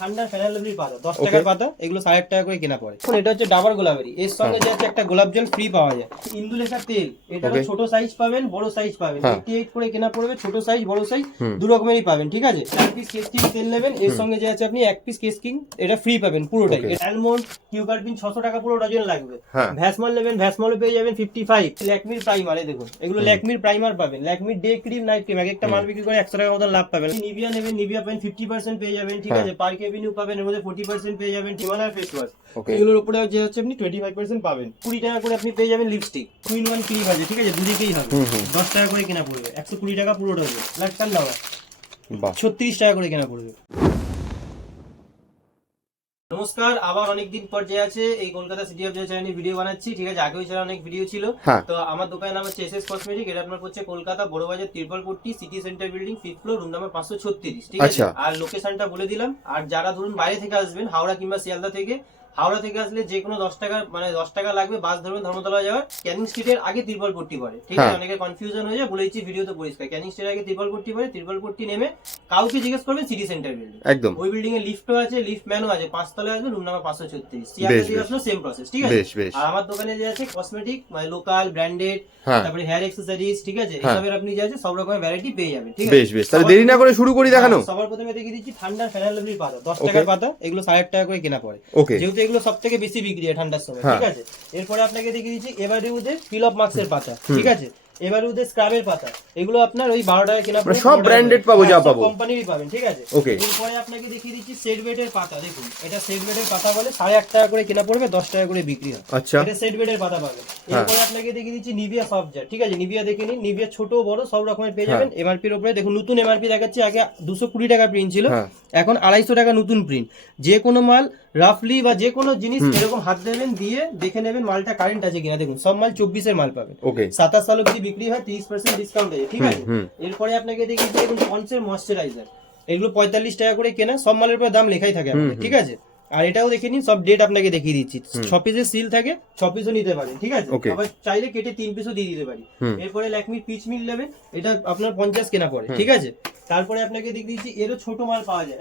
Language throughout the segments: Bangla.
ঠান্ডা ফেনালেবরি পাতা দশ টাকার পাতা এগুলো ষাট টাকা করে কেনা পড়ে। এখন এটা হচ্ছে ডাবার গোলাপেরি এর সঙ্গে যে একটা গোলাপ জল ফ্রি পাওয়া যায়। ইন্দু তেল এটা ছোট সাইজ পাবেন বড় সাইজ পাবেন। হ্যাঁ। এইটি এইট করে কেনা পড়বে ছোট সাইজ বড় সাইজ দু রকমেরই পাবেন ঠিক আছে? চার পিস কেসকিং তেল নেবেন। এর সঙ্গে যে আছে আপনি এক পিস কেসকিং এটা ফ্রি পাবেন পুরোটাই। Okay. অ্যালমন্ড কিউকারবিন ছশো টাকা পুরো ডজন লাগবে। হ্যাঁ। ভ্যাসমল নেবেন ভ্যাসমলও পেয়ে যাবেন ফিফটি ফাইভ ল্যাকমির প্রাইমার দেখুন। এগুলো ল্যাকমির প্রাইমার পাবেন। ল্যাকমির ডে ক্রিম নাইট ক্রিম এক একটা মাল বিক্রি করে একশো টাকা মতো লাভ পাবেন। নিভিয়া নেবেন নিভিয়া পাবেন ফিফটি পার্সেন্ট পেয়ে যাবেন ঠিক হ্যাঁ। আছে? পার্ক এভিনিউ পাবেন এর মধ্যে ফোর্টি পার্সেন্ট পেয়ে যাবেন হিমালয়ার ফেস ওয়াশ ওকে এগুলোর উপরে যে হচ্ছে আপনি টোয়েন্টি ফাইভ পার্সেন্ট পাবেন। কুড়ি টাকা করে আপনি পেয়ে যাবেন লিপস্টিক কুইন ওয়ান ফ্রি আছে ঠিক আছে? দুদিকেই হবে। দশ টাকা করে কেনা পড়বে। একশো কুড়ি টাকা পুরো হবে। লাখটার নেওয়া বাহ। ছত্রিশ টাকা করে কেনা পড়বে। নমস্কার আবার অনেকদিন পর যে আছে এই কলকাতা সিটি অফ জয় চাইনি ভিডিও বানাচ্ছি। ঠিক আছে আগেও ছিল অনেক ভিডিও ছিল। তো আমার দোকানের নাম হচ্ছে এস এস কসমেটিক এটা আপনার হচ্ছে কলকাতা বড় Bazar তিরপলপুরটি city centre building fifth floor room number পাঁচশো ছত্রিশ। ঠিক আছে? আচ্ছা। আর লোকেশনটা বলে দিলাম। আর যারা ধরুন বাইরে থেকে আসবেন হাওড়া কিংবা শিয়ালদা থেকে হাওড়া থেকে আসলে যে কোনো দশ টাকা মানে দশ টাকা লাগবে বাস ধরবেন ধর্মতলা যাওয়ার ক্যানিং স্ট্রিটের আগে তিরপালপট্টি পড়ে। ঠিক আছে হ্যাঁ। অনেকে কনফিউশন হয়ে যায় বলেছি ভিডিওতে পরিষ্কার। ক্যানিং স্ট্রিটের আগে তিরপালপট্টি পড়ে তিরপালপট্টি নেমে কাউকে জিজ্ঞেস করবেন সিটি সেন্টার বিল্ডিং একদম। ওই বিল্ডিং এ লিফটও আছে লিফট ম্যানও আছে পাঁচতলায় আসবে রুম নাম্বার পাঁচশো ছত্রিশ। আসলেও সেম প্রসেস ঠিক আছে? আর আমার দোকানে যে আছে কসমেটিক মানে লোকাল ব্র্যান্ডেড তারপরে হেয়ার অ্যাক্সেসরিজ ঠিক আছে? হ্যাঁ। এসবের আপনি যে আছে সব রকমের ভ্যারাইটি পেয়ে যাবেন ঠিক আছে? বেশ বেশ। তাহলে দেরি না করে শুরু করি দেখানো। হ্যাঁ, সবার প্রথমে দেখিয়ে দিচ্ছি ঠান্ডা ফেনালেবরি পাতা দশ টাকার পাতা এগুলো ষাট টাকা করে কেনা পড়ে। ওকে যেহেতু এগুলো সব থেকে বেশি বিক্রি হয় ঠান্ডার সময় হ্যাঁ। ঠিক আছে? এরপরে আপনাকে দেখিয়ে দিচ্ছি এবারে উদের ফিল অফ মার্কসের পাতা ঠিক আছে? এবারে উদের স্ক্রাবের পাতা এগুলো আপনার ওই বারো টাকা কেনা মানে সব branded পাবো, যা পাবো। কোম্পানিরই পাবেন ঠিক আছে? Okay. এরপরে আপনাকে দেখিয়ে দিচ্ছি সেট বেডের পাতা দেখুন। এটা সেট বেডের পাতা বলে সাড়ে আট টাকা করে কেনা পড়বে দশ টাকা করে বিক্রি হয়। আচ্ছা। এটা সেট বেডের পাতা পাবেন। হ্যাঁ। এরপরে আপনাকে দেখিয়ে দিচ্ছি নিভিয়া সফট জার ঠিক আছে? নিভিয়া দেখে নিন নিভিয়া ছোট বড় সব রকমের পেয়ে হ্যাঁ। যাবেন। এমআরপির উপরে দেখুন নতুন এমআরপি দেখাচ্ছি আগে দুশো কুড়ি টাকা প্রিন্ট ছিল হ্যাঁ। এখন আড়াইশো টাকা নতুন প্রিন্ট যে কোনো মাল রাফলি বা যে কোনো জিনিস এরকম হাত দেবেন দিয়ে দেখে নেবেন মালটা কারেন্ট আছে কিনা। দেখুন সব মাল চব্বিশের মাল পাবেন। ওকে সাতাশ সাল অব্দি বিক্রি হয় তিরিশ পার্সেন্ট ডিসকাউন্ট আছে ঠিক আছে? এরপরে আপনাকে দেখিয়েছি দেখুন পঞ্চের ময়শ্চারাইজার এগুলো পঁয়তাল্লিশ টাকা করে কেনা সব মালের উপর দাম লেখাই থাকে ঠিক আছে? আর এটাও দেখে নিন সব ডেট আপনাকে দেখিয়ে দিচ্ছি। ছ পিসের সিল থাকে ছ পিসও নিতে পারেন ঠিক আছে? আবার চাইলে কেটে তিন পিসও দিয়ে দিতে পারি। এরপরে ল্যাকমির পিচ মিল নেবেন এটা আপনার পঞ্চাশ কেনা পড়ে ঠিক আছে? তারপরে আপনাকে দেখিয়ে দিচ্ছি এরও ছোট মাল পাওয়া যায়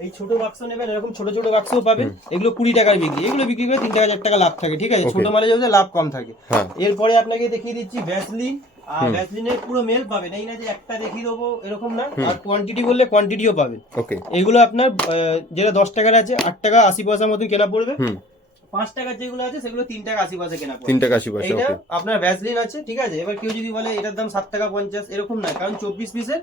এই ছোট বাক্স নেবেন এরকম ছোট ছোট বাক্সও পাবেন। এগুলো কুড়ি টাকার বিক্রি। এগুলো বিক্রি করে তিন টাকা লাভ থাকে ঠিক আছে? ছোট মালে যদি লাভ কম থাকে। হ্যাঁ। এরপরে আপনাকে দেখিয়ে দিচ্ছি ভ্যাসলিন ভ্যাসলিনের পুরো মেল পাবেন। এই না যে একটা দেখিয়ে দেবো এরকম না। আর কোয়ান্টিটি বললে কোয়ান্টিটিও পাবেন। এগুলো আপনার যেটা দশ টাকার আছে আট টাকা আশি পয়সার মতন কেনা পড়বে। পাঁচ টাকার যেগুলো আছে সেগুলো তিন টাকা আশি পয়সা কেনা তিন টাকা আশি পয়সা আপনার ভ্যাসলিন আছে ঠিক আছে? এবার কেউ যদি বলে এটার দাম সাত টাকা পঞ্চাশ এরকম না। কারণ চব্বিশ পিসের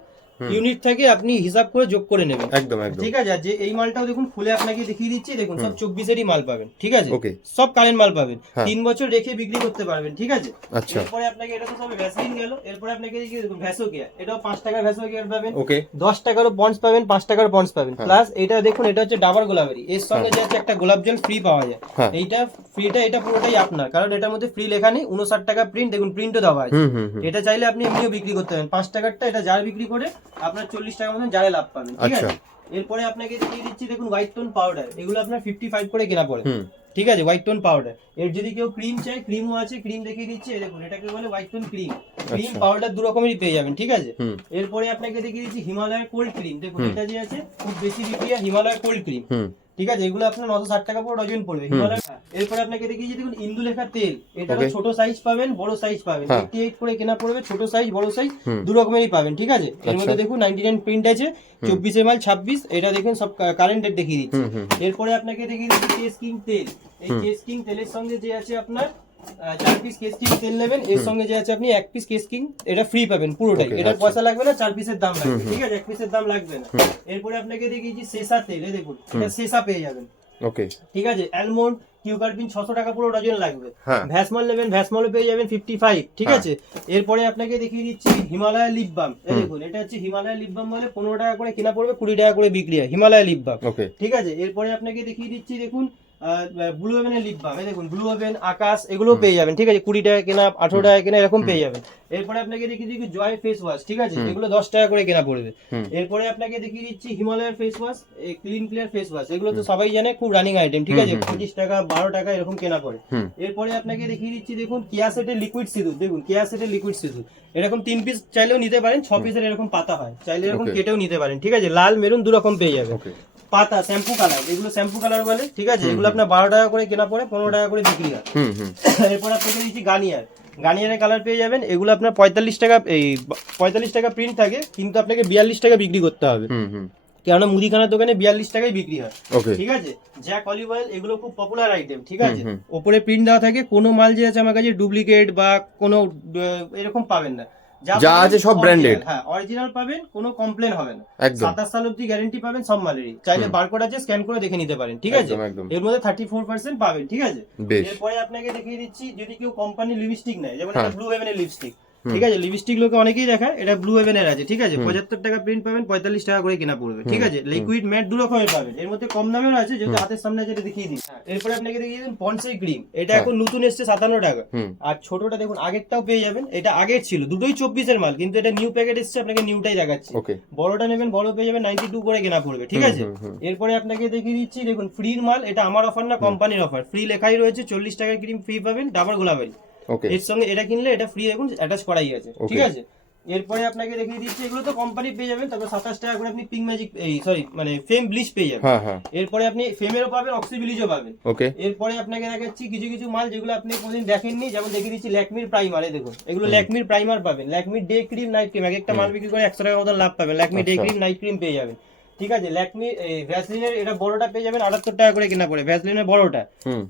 ইউনিট থেকে আপনি হিসাব করে যোগ করে নেবেন। একদম একদম। ঠিক আছে? যে এই মালটাও দেখুন খুলে আপনাকে দেখিয়ে দিচ্ছি দেখুন সব চব্বিশেরই মাল পাবেন ঠিক আছে? সব কারেন্ট মাল পাবেন। হ্যাঁ। তিন বছর রেখে বিক্রি করতে পারবেন ঠিক আছে? আচ্ছা। এরপরে আপনাকে এটা তো সব ভ্যাসলিন গেল এরপরে আপনাকে দেখিয়ে দেখুন ভ্যাসো কেয়ার এটাও পাঁচ টাকার ভ্যাসো কেয়ার পাবেন। ওকে। দশ টাকারও পন্স পাবেন পাঁচ টাকার পন্স পাবেন। হ্যাঁ। প্লাস এটা দেখুন এটা হচ্ছে ডাবার গোলাপেরি এর সঙ্গে যে একটা গোলাপ জল ফ্রি পাওয়া যায়। হ্যাঁ। এইটা ফ্রিটা এটা পুরোটাই আপনার। কারণ এটার মধ্যে ফ্রি লেখা নেই উনষাট টাকা প্রিন্ট দেখুন প্রিন্টও দেওয়া আছে। এটা চাইলে আপনি এমনিও বিক্রি করতে পারেন। পাঁচ টাকারটা এটা যার বিক্রি করে আপনার চল্লিশ টাকা মতন জারে লাভ পাবেন ঠিক আচ্ছা। আছে? এরপরে আপনাকে দিয়ে দিচ্ছি দেখুন হোয়াইট টোন পাউডার এগুলো আপনার ফিফটি ফাইভ করে কেনা পড়ে। ঠিক আছে? হোয়াইট টোন পাউডার এর যদি কেউ ক্রিম চাই ক্রিমও আছে ক্রিম দেখিয়ে দিচ্ছে দেখুন এটাকে বলে white tone cream cream. Powder দু রকমেরই পেয়ে যাবেন ঠিক আছে? এরপরে আপনাকে দেখিয়ে দিচ্ছি হিমালয়ের কোল্ড ক্রিম দেখুন এটা যে আছে খুব বেশি বিক্রি হয় হিমালয়ের কোল্ড ক্রিম ঠিক আছে এগুলো আপনার নশো ষাট টাকা পুরো ডজন পড়বে। এরপরে আপনাকে দেখিয়ে দেখুন ইন্দু লেখা তেল। এটা ছোট সাইজ পাবেন বড় সাইজ পাবেন। হ্যাঁ। এইটি এইট করে কেনা পড়বে ছোট সাইজ বড় সাইজ দু রকমেরই পাবেন ঠিক আছে? এর মধ্যে আচ্ছা। দেখুন নাইনটি নাইন প্রিন্ট আছে চব্বিশে মাল ছাব্বিশ এটা দেখুন সব কারেন্ট ডেট দেখিয়ে দিচ্ছি। এরপরে আপনাকে দেখিয়ে দিচ্ছি কেস কিং তেল। এই কেস কিং তেলের সঙ্গে যে আছে আপনার চার পিস কেস কিং তেল নেবেন এর সঙ্গে যে আছে আপনি এক পিস কেস কিং এটা ফ্রি পাবেন পুরোটাই। Okay, এটা আচ্ছা। পয়সা লাগবে না চার পিসের দাম লাগবে। ঠিক আছে? এক পিসের দাম লাগবে না। এরপরে আপনাকে দেখিয়েছি সেসা তেল এই দেখুন এটা সেসা পেয়ে যাবেন। ওকে ঠিক আছে? অ্যালমন্ড কিউকারবিন ছশো টাকা পুরো ডজন লাগবে। ভ্যাসমল নেবেন ভ্যাসমলও পেয়ে যাবেন ফিফটি ফাইভ ঠিক হ্যাঁ। আছে? এরপরে আপনাকে দেখিয়ে দিচ্ছি হিমালয় লিপ বাম এই দেখুন এটা হচ্ছে হিমালয় লিপ বাম বলে পনেরো টাকা করে কেনা পড়বে কুড়ি টাকা করে বিক্রি হয়। হিমালয় লিপ বাম ঠিক আছে? এরপরে আপনাকে দেখিয়ে দিচ্ছি দেখুন ব্লু ওভেনের লিপ বাম দেখুন ব্লু ওভেন আকাশ এগুলো পেয়ে যাবেন ঠিক আছে? কুড়ি টাকা কেনা আঠারো টাকা কেনা এরকম পেয়ে যাবেন। এরপরে আপনাকে দেখিয়ে দিচ্ছি জয় ফেস ওয়াশ ঠিক আছে? এগুলো দশ টাকা করে কেনা পড়বে। এরপরে আপনাকে দেখিয়ে দিচ্ছি হিমালয়ের face wash clean clear face wash এগুলো তো সবাই জানে খুব রানিং আইটেম ঠিক আছে? পঁচিশ টাকা বারো টাকা এরকম কেনা পড়ে। এরপরে আপনাকে দেখিয়ে দিচ্ছি দেখুন কেয়া সেটের লিকুইড সিঁদুর। দেখুন কেয়া সেটের লিকুইড সিঁদুর। এরকম তিন পিস চাইলেও নিতে পারেন ছ পিসের এরকম পাতা হয়। চাইলে এরকম কেটেও নিতে পারেন ঠিক আছে? লাল মেরুন দু রকম পেয়ে যাবেন। ওকে পাতা শ্যাম্পু কালার এগুলো শ্যাম্পু কালার বলে ঠিক আছে? এগুলো আপনার বারো টাকা করে কেনা পড়ে পনেরো টাকা করে বিক্রি হয়। এরপর আপনাকে দিচ্ছি গার্নিয়ার গার্নিয়ারের কালার পেয়ে যাবেন। এগুলো আপনার পঁয়তাল্লিশ টাকা এই পঁয়তাল্লিশ টাকা প্রিন্ট থাকে কিন্তু আপনাকে বিয়াল্লিশ টাকা বিক্রি করতে হবে। কেননা মুদিখানার দোকানে বিয়াল্লিশ টাকায় বিক্রি হয়। ঠিক আছে? জ্যাক অলিভ অয়েল এগুলো খুব পপুলার আইটেম ঠিক আছে? ওপরে প্রিন্ট দেওয়া থাকে কোনো মাল যে আছে আমার কাছে ডুপ্লিকেট বা কোনো এরকম পাবেন না। যা আছে সব ব্র্যান্ডেড হ্যাঁ অরিজিনাল পাবেন কোনো কমপ্লেন হবে না। একদম। সাতাশ সাল অব্দি গ্যারেন্টি পাবেন সব মালেরই। চাইলে বারকোড আছে স্ক্যান করে দেখে নিতে পারেন ঠিক আছে? এর মধ্যে থার্টি ফোর পার্সেন্ট পাবেন ঠিক আছে? এরপরে আপনাকে দেখিয়ে দিচ্ছি যদি কেউ কোম্পানি লিপস্টিক নেয় যেমন। এটা ব্লু হেভেনের লিপস্টিক ঠিক আছে লিপস্টিক লোকে অনেকেই দেখায় এটা ব্লু হেভেনের আছে ঠিক আছে? পঁচাত্তর টাকা প্রিন্ট পাবেন পঁয়তাল্লিশ টাকা করে কেনা পড়বে ঠিক আছে? লিকুইড ম্যাট দু রকমের পাবেন এর মধ্যে কম দামের আছে যেহেতু হাতের সামনে যেটা দেখিয়ে দিই। হ্যাঁ, এরপরে আপনাকে দেখিয়ে দিন পন্সের ক্রিম এটা এখন নতুন এসছে সাতান্ন টাকা। আর ছোটটা দেখুন আগেরটাও পেয়ে যাবেন এটা আগের ছিল দুটোই চব্বিশের মাল কিন্তু এটা নিউ প্যাকেট এসছে আপনাকে নিউটাই দেখাচ্ছি। বড়টা নেবেন বড় পেয়ে যাবেন নাইনটি টু করে কেনা পড়বে ঠিক আছে। এরপরে আপনাকে দেখিয়ে দিচ্ছি দেখুন ফ্রির মাল এটা আমার অফার না কোম্পানির অফার ফ্রি লেখাই রয়েছে চল্লিশ টাকার ক্রিম ফ্রি পাবেন ডাবর গোলাবারি ওকে এর সঙ্গে এটা কিনলে এটা ফ্রি দেখুন অ্যাটাচ করাই আছে ঠিক আছে? এরপরে আপনাকে দেখিয়ে দিচ্ছি এগুলো তো কোম্পানি পেয়ে যাবেন তবে সাতাশ টাকা করে আপনি পিঙ্ক ম্যাজিক এই সরি মানে ফেম ব্লিচ পেয়ে যাবেন। হ্যাঁ হ্যাঁ। এরপরে আপনি ফেমেরও পাবেন অক্সিবিলিজও পাবেন। ওকে এরপরে আপনাকে দেখাচ্ছি কিছু কিছু মাল যেগুলো আপনি কোনদিন দেখেননি যেমন দেখিয়ে দিচ্ছি ল্যাকমির প্রাইমার এই দেখুন। এগুলো ল্যাকমির প্রাইমার পাবেন। ল্যাকমির ডে ক্রিম নাইট ক্রিম এক একটা মাল বিক্রি করে একশো টাকার মতো লাভ পাবেন। Lakme day. Cream night cream পেয়ে যাবেন। ঠিক আছে ল্যাকমি ভ্যাসলিনের এটা বড়টা পেয়ে যাবেন আটাত্তর টাকা করে কেনা পড়ে ভ্যাসলিনের বড়টা।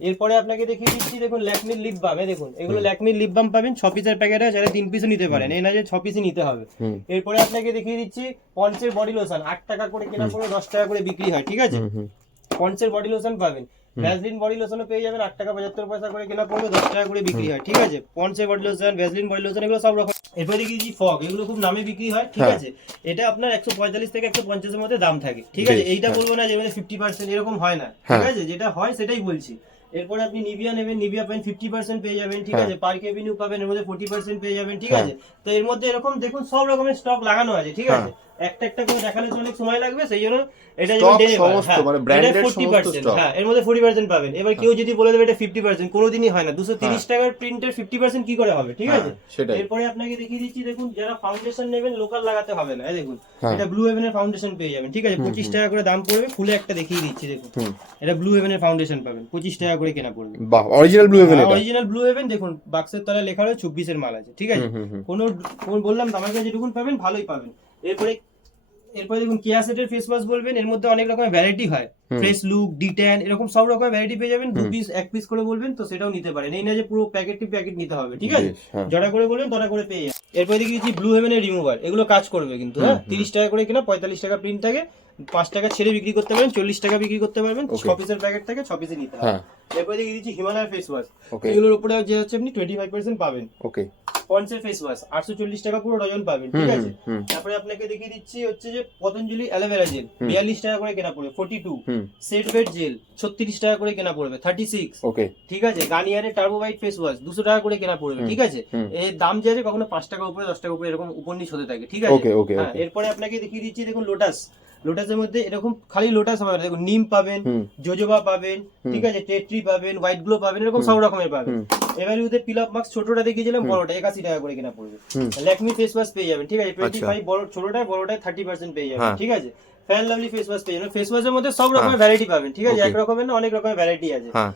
এরপরে আপনাকে দেখিয়ে দিচ্ছি দেখুন ল্যাকমির লিপ বাম দেখুন এগুলো ল্যাকমির লিপ বাম পাবেন ছ পিসের প্যাকেট আছে তিন পিসও নিতে পারেন এই না যে ছ পিসই নিতে হবে। এরপরে আপনাকে দেখিয়ে দিচ্ছি পন্সের বডি লোশন আট টাকা করে কেনা পড়ে দশ টাকা করে বিক্রি হয় ঠিক আছে? পন্সের বডি লোশন পাবেন। ভ্যাসলিন বডি লোশনও পেয়ে যাবেন আট টাকা পঁচাত্তর পয়সা করে কেনা পড়বে দশ টাকা করে বিক্রি হয় ঠিক আছে? পন্সের body lotion Vaseline body lotion এগুলো সব রকম এরপরে দেখিয়েছি ফগ এগুলো খুব নামে বিক্রি হয় ঠিক হ্যাঁ। আছে এটা আপনার একশো পঁয়তাল্লিশ থেকে একশো পঞ্চাশের মধ্যে দাম থাকে ঠিক আছে এইটা হ্যাঁ। বলব না যে ফিফটি পার্সেন্ট এরকম হয় না ঠিক হ্যাঁ। আছে যেটা হয় সেটাই বলছি এরপরে আপনি নিভিয়া নেবেন নিভিয়া পেন ফিফটি পার্সেন্ট পেয়ে যাবেন ঠিক। আছে পার্ক এভিনিউ পাবেন এর মধ্যে ফোর্টি পার্সেন্ট পেয়ে যাবেন ঠিক। আছে তো এর মধ্যে এরকম দেখুন সব রকমের স্টক লাগানো আছে ঠিক। আছে একটা একটা করে দেখালে তো অনেক সময় লাগবে সেই জন্য এটা যেমন সমস্ত, হ্যাঁ, মানে 40% সমস্ত হ্যাঁ এর মধ্যে ফোর্টি পার্সেন্ট পাবেন। এবার কেউ যদি বলে দেবে এটা ফিফটি পার্সেন্ট কোনোদিনই হয় না। দুশো তিরিশ টাকার প্রিন্টের ফিফটি পার্সেন্ট কি করে হবে ঠিক হ্যাঁ, আছে। এরপরে আপনাকে দেখিয়ে দিচ্ছি দেখুন যারা ফাউন্ডেশন নেবেন লোকাল লাগাতে হবে না এই দেখুন। হ্যাঁ। এটা ব্লু হেভেনের ফাউন্ডেশন পেয়ে যাবেন ঠিক আছে? পঁচিশ টাকা করে দাম পড়বে খুলে একটা দেখিয়ে দিচ্ছি দেখুন। এটা ব্লু হেভেনের ফাউন্ডেশন পাবেন পঁচিশ টাকা করে কেনা পড়বে। বাহ অরিজিনাল ব্লু হেভেন এটা। অরিজিনাল ব্লু হেভেন দেখুন বাক্সের তলায় লেখা রয়েছে চব্বিশের মাল আছে ঠিক আছে? কোনো বললাম আমার কাছে যেটুকুন পাবেন ভালোই পাবেন। এরপরে এরপরে দেখুন কেয়া সেটের ফেস ওয়াশ বলবেন এর মধ্যে অনেক রকমের ভ্যারাইটি হয়। ফ্রেশ লুক ডিটেন এরকম সব রকমের ভ্যারাইটি পেয়ে যাবেন দু পিস এক পিস করে বলবেন তো সেটাও নিতে পারেন। এই না যে পুরো প্যাকেট টু প্যাকেট নিতে হবে ঠিক আছে? বেশ, হ্যাঁ। করে বলবেন তটা করে পেয়ে যাবেন। এরপরে দেখি ব্লু হেভেনের রিমুভার এগুলো কাজ করবে কিন্তু হ্যাঁ? তিরিশ টাকা করে কিনা পঁয়তাল্লিশ টাকা প্রিন্ট থাকে। পাঁচ টাকা ছেড়ে বিক্রি করতে পারেন চল্লিশ টাকা বিক্রি করতে পারবেন ছ পিসের প্যাকেট থাকে ছ পিসে নিতে হবে। হ্যাঁ। এরপরে দেখি দিচ্ছি হিমালয় ফেস ওয়াশ এগুলোর উপরে যে হচ্ছে আপনি টোয়েন্টি ফাইভ পার্সেন্ট পাবেন। ওকে পন্সের ফেস ওয়াশ আটশো চল্লিশ টাকা পুরো ডজন পাবেন ঠিক আছে? তারপরে আপনাকে দেখিয়ে দিচ্ছি হচ্ছে যে পতঞ্জলি অ্যালোভেরা জেল বিয়াল্লিশ টাকা করে কেনা পড়বে forty two set wet gel ছত্রিশ টাকা করে কেনা পড়বে থার্টি সিক্স ঠিক আছে? গার্নিয়ারের টার্বোভাইট ফেস ওয়াশ দুশো টাকা করে কেনা পড়বে ঠিক আছে? এর দাম যে আছে কখনো পাঁচ টাকা উপরে দশ টাকা উপরে এরকম উপর নিচ হতে থাকে ঠিক আছে? হ্যাঁ. এরপরে আপনাকে দেখিয়ে দিচ্ছি দেখুন লোটাস লোটাসের মধ্যে এরকম খালি লোটাস না, দেখুন নিম পাবেন জোজোবা পাবেন ঠিক আছে টেট্রি পাবেন হোয়াইট গ্লো পাবেন এরকম সব রকমের পাবেন। এবারে ওদের পিল আপ মার্কস ছোটটা দেখিয়েছিলাম বড়টা একাশি টাকা করে কেনা পড়বে। ল্যাকমি ফেস ওয়াশ পেয়ে যাবেন ঠিক আছে টোয়েন্টি আচ্ছা। ফাইভ বড় ছোটটায় বড়টায় থার্টি পার্সেন্ট পেয়ে যাবেন হ্যাঁ। ঠিক আছে। ফ্যান লাভলি ফেস ওয়াশ পেয়ে যাবেন। ফেস ওয়াশের মধ্যে সব রকমের ভ্যারাইটি পাবেন ঠিক আছে এক রকমের না অনেক রকমের ভ্যারাইটি আছে। হ্যাঁ।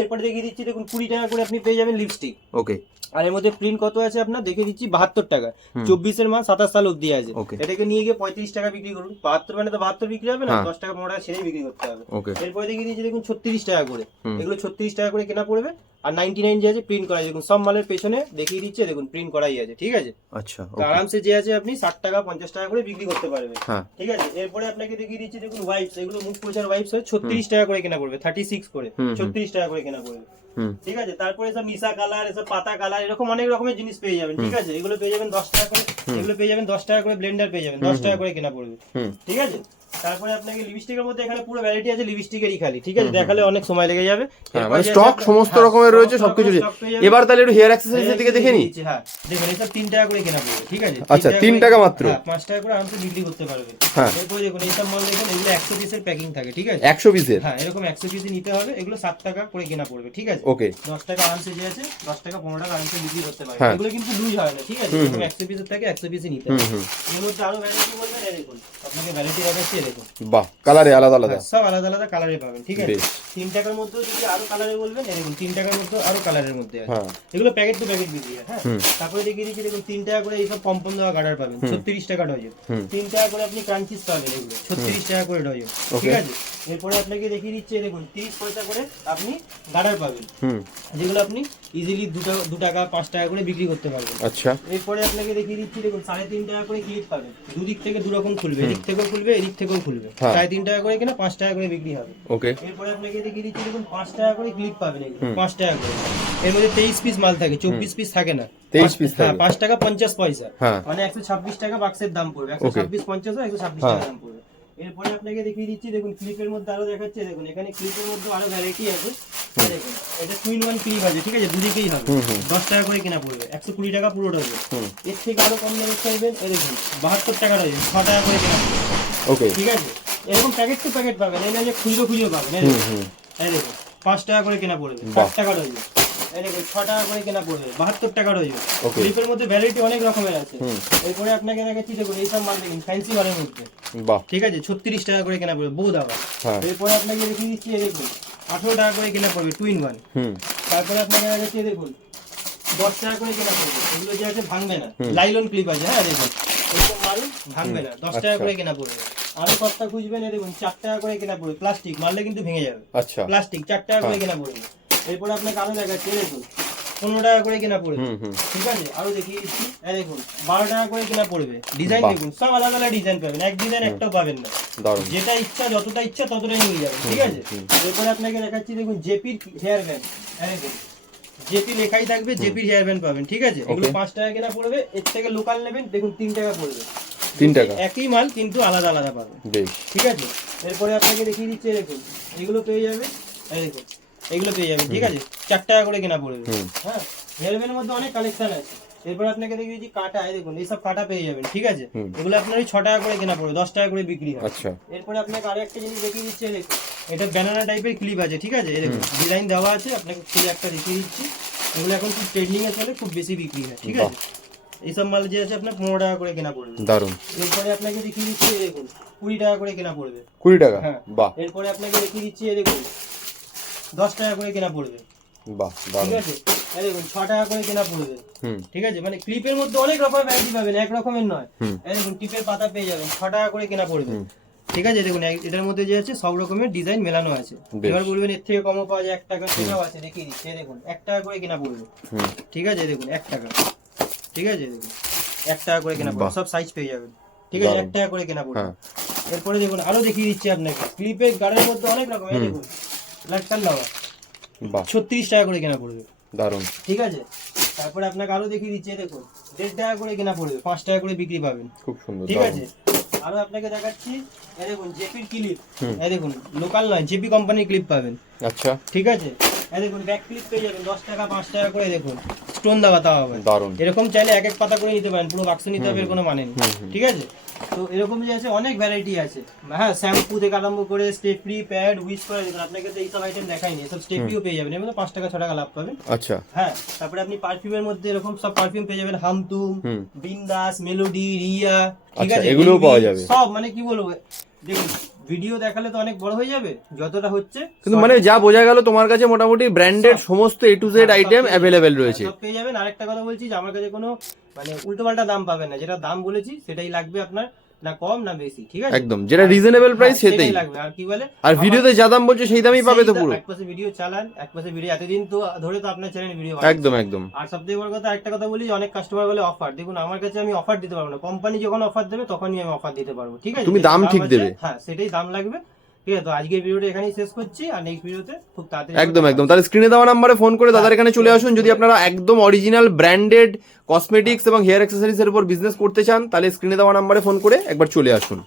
এরপরে দেখিয়ে দিচ্ছি দেখুন কুড়ি টাকা করে আপনি পেয়ে যাবেন লিপস্টিক ওকে আর এর মধ্যে প্রিন্ট কত আছে আপনার? দেখে দিচ্ছি বাহাত্তর টাকা। চব্বিশের মাস সাতাশ সাল অব্দি আছে। এটাকে নিয়ে গিয়ে পঁয়ত্রিশ টাকা বিক্রি করুন। বাহাত্তর মানে তো বাহাত্তর বিক্রি হবে না? হ্যাঁ। দশ টাকা পনেরো টাকা বিক্রি করতে হবে। এরপরে দেখিয়ে দিচ্ছি দেখুন ছত্রিশ টাকা করে। এগুলো ছত্রিশ টাকা করে কেনা পড়বে। আর নাইনটি নাইন যে আছে প্রিন্ট করা আছে দেখুন সব মালের পেছনে দেখিয়ে দিচ্ছে দেখুন প্রিন্ট করাই আছে। ঠিক আছে? আচ্ছা আরামসে যে আছে আপনি ষাট টাকা পঞ্চাশ টাকা করে বিক্রি করতে পারবেন। হ্যাঁ। ঠিক আছে? এরপরে আপনাকে দেখিয়ে দিচ্ছি দেখুন ওয়াইপস এগুলো মুখ পোছার ওয়াইপস হয় ছত্রিশ টাকা করে কেনা পড়বে থার্টি সিক্স করে। ছত্রিশ টাকা করে কেনা পড়বে। ঠিক আছে? তারপরে সব মিশা কালার এসব পাতা কালার এরকম অনেক রকমের জিনিস পেয়ে যাবেন ঠিক আছে? এগুলো পেয়ে যাবেন দশ টাকা করে এগুলো পেয়ে যাবেন দশ টাকা করে ব্লেন্ডার পেয়ে যাবেন দশ টাকা করে কেনা পড়বে। ঠিক আছে? তারপরে আপনাকে লিপস্টিকের মধ্যে এখানে পুরো ভ্যারাইটি আছে লিপস্টিকেরই খালি ঠিক আছে? দেখালে অনেক সময় লেগে যাবে। হ্যাঁ মানে স্টক সমস্ত হ্যাঁ, রকমের রয়েছে সবকিছু। এবার তাহলে একটু হেয়ার অ্যাক্সেসরিজের দিকে দেখে নি। হ্যাঁ। দেখুন এসব তিন টাকা করে কেনা পড়বে ঠিক আছে? আচ্ছা, তিন তিন টাকা মাত্র? হ্যাঁ, পাঁচ টাকা করে আরামসে বিক্রি করতে পারবে। হ্যাঁ। এরপরে দেখুন এইসব মাল দেখুন এগুলো একশো পিসের প্যাকিং থাকে ঠিক আছে? একশো পিসের হ্যাঁ এরকম একশো পিসই নিতে হবে এগুলো সাত টাকা করে কেনা পড়বে ঠিক আছে? ওকে দশ টাকা আরামসে যে আছে দশ টাকা পনেরো টাকা আরামসে বিক্রি করতে পারবে। হ্যাঁ। এগুলো কিন্তু লুজ হয় না ঠিক আছে? এরকম একশো পিসের থাকে একশো পিসই নিতে হবে। এর মধ্যে আরও ভ্যারাইটি বলবেন দেখুন আপনাকে ভ্যারাইটি দেখাচ্ছি দেখুন। বাহ কালারে আলাদা আলাদা। সব আলাদা আলাদা কালারে পাবেন ঠিক আছে? তিন টাকার মধ্যে যদি আরও কালারে বলবেন দেখুন তিন টাকার মধ্যে আরও কালারের মধ্যে আছে। হ্যাঁ। এগুলো প্যাকেট টু প্যাকেট বিক্রি হ্যাঁ তারপরে দেখিয়ে দিচ্ছি দেখুন তিন টাকা করে এইসব পম্পম দেওয়া গার্ডার পাবেন ছত্রিশ টাকা ডজন। তিন টাকা করে আপনি ক্রাঞ্চিস পাবেন এগুলো ছত্রিশ টাকা করে ডজন ঠিক আছে? এরপরে আপনাকে দেখিয়ে দিচ্ছে দেখুন তিরিশ পয়সা করে আপনি গার্ডার পাবেন যেগুলো আপনি ইজিলি দু টাকা দু টাকা পাঁচ টাকা করে বিক্রি করতে পারবেন। আচ্ছা। এরপরে আপনাকে দেখিয়ে দিচ্ছি দেখুন সাড়ে তিন টাকা করে ক্লিপ পাবেন দুদিক থেকে দু রকম খুলবে এদিক থেকেও খুলবে এদিক থেকেও খুলবে। হ্যাঁ। সাড়ে তিন টাকা করে কিনা পাঁচ টাকা করে বিক্রি হবে। ওকে। এরপরে আপনাকে দেখিয়ে দিচ্ছি দেখুন পাঁচ টাকা করে ক্লিপ পাবেন পাঁচ টাকা করে। এর মধ্যে তেইশ পিস মাল থাকে চব্বিশ পিস থাকে না। তেইশ পিস হ্যাঁ পাঁচ টাকা পঞ্চাশ পয়সা। হ্যাঁ। মানে একশো ছাব্বিশ টাকা বাক্সের দাম পড়বে। একশো ছাব্বিশ পঞ্চাশ একশো ছাব্বিশ হ্যাঁ। টাকা দাম পড়বে। এরপরে আপনাকে দেখিয়ে দিচ্ছি দেখুন ক্লিপের মধ্যে আরও দেখাচ্ছে দেখুন এখানে ক্লিপের মধ্যে আরও ভ্যারাইটি আছে। দেখুন এটা টুইন ওয়ান ক্লিপ আছে ঠিক আছে? দুদিকেই হবে। দশ টাকা করে কেনা পড়বে একশো কুড়ি টাকা পুরো ডজন হুম। এর থেকে আরও কম দামে চাইবেন এই দেখুন বাহাত্তর টাকা ডজন ছ টাকা করে কেনা পড়বে। ওকে ঠিক আছে? এরকম প্যাকেট টু প্যাকেট পাবেন এই নয় যে খুচরো খুচরো পাবেন এই হুম দেখুন। পাঁচ টাকা করে কেনা পড়বে। ষাট টাকা দেখুন ছ টাকা করে কেনা পড়বে বাহাত্তর টাকা ডজন Okay. ক্লিপের মধ্যে ভ্যারাইটি অনেক রকমের আছে। এরপরে আপনাকে দেখাচ্ছি দেখুন এইসব মাল দেখুন ফ্যান্সি মালের মধ্যে। বাহ। ঠিক আছে ছত্রিশ টাকা করে কেনা পড়বে হ্যাঁ। এরপরে আপনাকে দেখিয়ে দিচ্ছি দেখুন আঠেরো টাকা করে কেনা পড়বে টু ইন ওয়ান তারপরে আপনাকে দেখাচ্ছি দেখুন দশ টাকা করে কেনা পড়বে। এগুলো যে আছে ভাঙবে না। লাইলন ক্লিপ আছে হ্যাঁ দেখুন। এইসব মাল ভাঙবে না। দশ টাকা আচ্ছা। করে কেনা পড়বে। আরও সস্তা খুঁজবেন দেখুন চার টাকা করে কেনা পড়বে। প্লাস্টিক মারলে কিন্তু ভেঙে যাবে। আচ্ছা। প্লাস্টিক চার টাকা করে কেনা পড়বে। এরপর আপনাকে আরও দেখাচ্ছি দেখুন পনেরো টাকা করে কেনা পড়বে। ঠিক আছে? আরও দেখিয়ে দিচ্ছি দেখুন বারো টাকা করে কেনা পড়বে। ডিজাইন দেখুন সব আলাদা আলাদা ডিজাইন পাবেন এক ডিজাইন একটাও পাবেন না। যেটা ইচ্ছা যতটা ইচ্ছা ততটাই নিয়ে যাবেন ঠিক আছে? এরপরে আপনাকে দেখাচ্ছি দেখুন জেপির হেয়ার ব্যান্ড দেখুন। জেপি লেখাই থাকবে জেপির হেয়ার ব্যান্ড পাবেন ঠিক আছে? এগুলো পাঁচ টাকা কেনা পড়বে এর থেকে লোকাল নেবেন দেখুন তিন টাকা পড়বে। তিন টাকা। একই মাল কিন্তু আলাদা আলাদা পাবেন। ঠিক আছে? এরপরে আপনাকে দেখিয়ে দিচ্ছে দেখুন এগুলো পেয়ে যাবে দেখুন। এগুলো পেয়ে যাবেন ঠিক আছে? চার টাকা করে কেনা পড়বে। হ্যাঁ? হেলমেটের মধ্যে অনেক কালেকশন আছে। এরপর আপনাকে দেখিয়ে দিচ্ছি কাটা এই দেখুন এইসব কাটা পেয়ে যাবেন ঠিক আছে? এগুলো আপনার ওই ছ টাকা করে কেনা পড়বে দশ টাকা করে বিক্রি হয়। আচ্ছা। এরপরে আপনাকে আরও একটা জিনিস দেখিয়ে দিচ্ছি এই দেখুন এটা ব্যানানা টাইপের ক্লিপ আছে ঠিক আছে? এই দেখুন ডিজাইন দেওয়া আছে আপনাকে খুলে একটা দেখিয়ে দিচ্ছি। এগুলো এখন খুব ট্রেন্ডিং এ চলে খুব বেশি বিক্রি হয় ঠিক আছে? এইসব মাল যে আছে আপনার পনেরো টাকা করে কেনা পড়বে। দারুণ। এরপরে আপনাকে দেখিয়ে দিচ্ছি দেখুন কুড়ি টাকা করে কেনা পড়বে। কুড়ি টাকা? হ্যাঁ। বাহ। এরপরে আপনাকে দেখিয়ে দিচ্ছি দেখুন দশ টাকা করে কেনা পড়বে। বাহ ঠিক আছে? এই দেখুন ছ টাকা করে কেনা পড়বে। ঠিক আছে? মানে ক্লিপের মধ্যে অনেক রকমের ভ্যারাইটি পাবেন এক রকমের নয়। এই দেখুন টিপের পাতা পেয়ে যাবেন ছ টাকা করে কেনা পড়বে। ঠিক আছে? দেখুন এটার মধ্যে যে আছে সব রকমের ডিজাইন মেলানো আছে। এবার বলবেন এর থেকে কমও পাওয়া যায় এক টাকা সেটাও আছে দেখিয়ে দিচ্ছি। দেখুন এক টাকা করে কেনা পড়বে। ঠিক আছে? দেখুন এক টাকা। ঠিক আছে? দেখুন এক টাকা করে কেনা পড়বে। সব সাইজ পেয়ে যাবেন। ঠিক আছে? এক টাকা করে কেনা পড়বে। হ্যাঁ। এরপরে দেখুন আরও দেখিয়ে দিচ্ছি আপনাকে। ক্লিপের গাড়ির মধ্যে অনেক রকম দেখুন। লাটকান বাহ। ছত্রিশ টাকা করে কেনা পড়বে। দারুণ। ঠিক আছে? তারপরে আপনাকে আরও দেখিয়ে দিচ্ছি দেখুন দেড় টাকা করে কেনা পড়বে পাঁচ টাকা করে বিক্রি পাবেন। খুব সুন্দর ঠিক আছে? আরও আপনাকে দেখাচ্ছি এই দেখুন জেপির ক্লিপ দেখুন লোকাল নয় জেপি কোম্পানির ক্লিপ পাবেন। আচ্ছা। ঠিক আছে? এই দেখুন ব্যাক ক্লিপ পেয়ে যাবেন দশ টাকা পাঁচ টাকা করে দেখুন। স্টোন দেওয়া তাও হবে এরকম চাইলে এক এক পাতা করে নিতে পারেন পুরো বাক্স নিতে হবে এর কোনো মানে নেই। ঠিক আছে? তো এরকম যে আছে অনেক ভ্যারাইটি আছে। হ্যাঁ শ্যাম্পু থেকে আরম্ভ করে স্টেফ্রি প্যাড উইচ করে দেখুন আপনাকে তো এইসব আইটেম দেখাইনি এসব স্টেফ্রিও পেয়ে যাবেন। মধ্যে পাঁচ টাকা ছ টাকা লাভ পাবেন। আচ্ছা। হ্যাঁ তারপরে আপনি পারফিউমের মধ্যে এরকম সব পারফিউম পেয়ে যাবেন হামতুম বিন্দাস মেলোডি রিয়া ঠিক আচ্ছা, আছে এগুলোও পাওয়া যাবে। সব মানে কি বলব? দেখুন ভিডিও দেখালে তো অনেক বড় হয়ে যাবে যতটা হচ্ছে কিন্তু মানে যা বোঝা গেল তোমার কাছে মোটামুটি ব্র্যান্ডেড সমস্ত A to Z item available রয়েছে। সব পেয়ে যাবেন। আরেকটা কথা বলছি যে আমার কাছে কোনো মানে উল্টোপাল্টা দাম পাবেন না। যেটা দাম বলেছি সেটাই লাগবে আপনার না কম না বেশি ঠিক আছে? একদম যেটা রিজনেবল প্রাইস হ্যাঁ, সেটাই। লাগবে। আর কি বলে? আর ভিডিওতে যা দাম বলছে সেই দামই পাবে তো পুরো। এক পাশে ভিডিও চালান এক পাশে ভিডিও এতদিন তো ধরে তো আপনার চ্যানেল ভিডিও একদম একদম। আর সবথেকে বড় কথা একটা কথা বলি অনেক কাস্টমার বলে অফার দেখুন আমার কাছে আমি অফার দিতে পারব না। কোম্পানি যখন অফার দেবে তখনই আমি অফার দিতে পারব ঠিক আছে? তুমি দাম ঠিক দেবে। হ্যাঁ সেটাই দাম লাগবে। ঠিক আছে তো আজকের ভিডিওটা এখানেই শেষ করছি আর নেক্সট ভিডিওতে খুব তাড়াতাড়ি একদম একদম। তাহলে স্ক্রিনে দেওয়া নাম্বারে ফোন করে দাদার এখানে চলে আসুন। যদি আপনারা একদম অরিজিনাল ব্র্যান্ডেড কসমেটিক্স এবং হেয়ার অ্যাক্সেসরিজ এর উপর বিজনেস করতে চান তাহলে স্ক্রিনে দেওয়া নাম্বারে ফোন করে একবার চলে আসুন।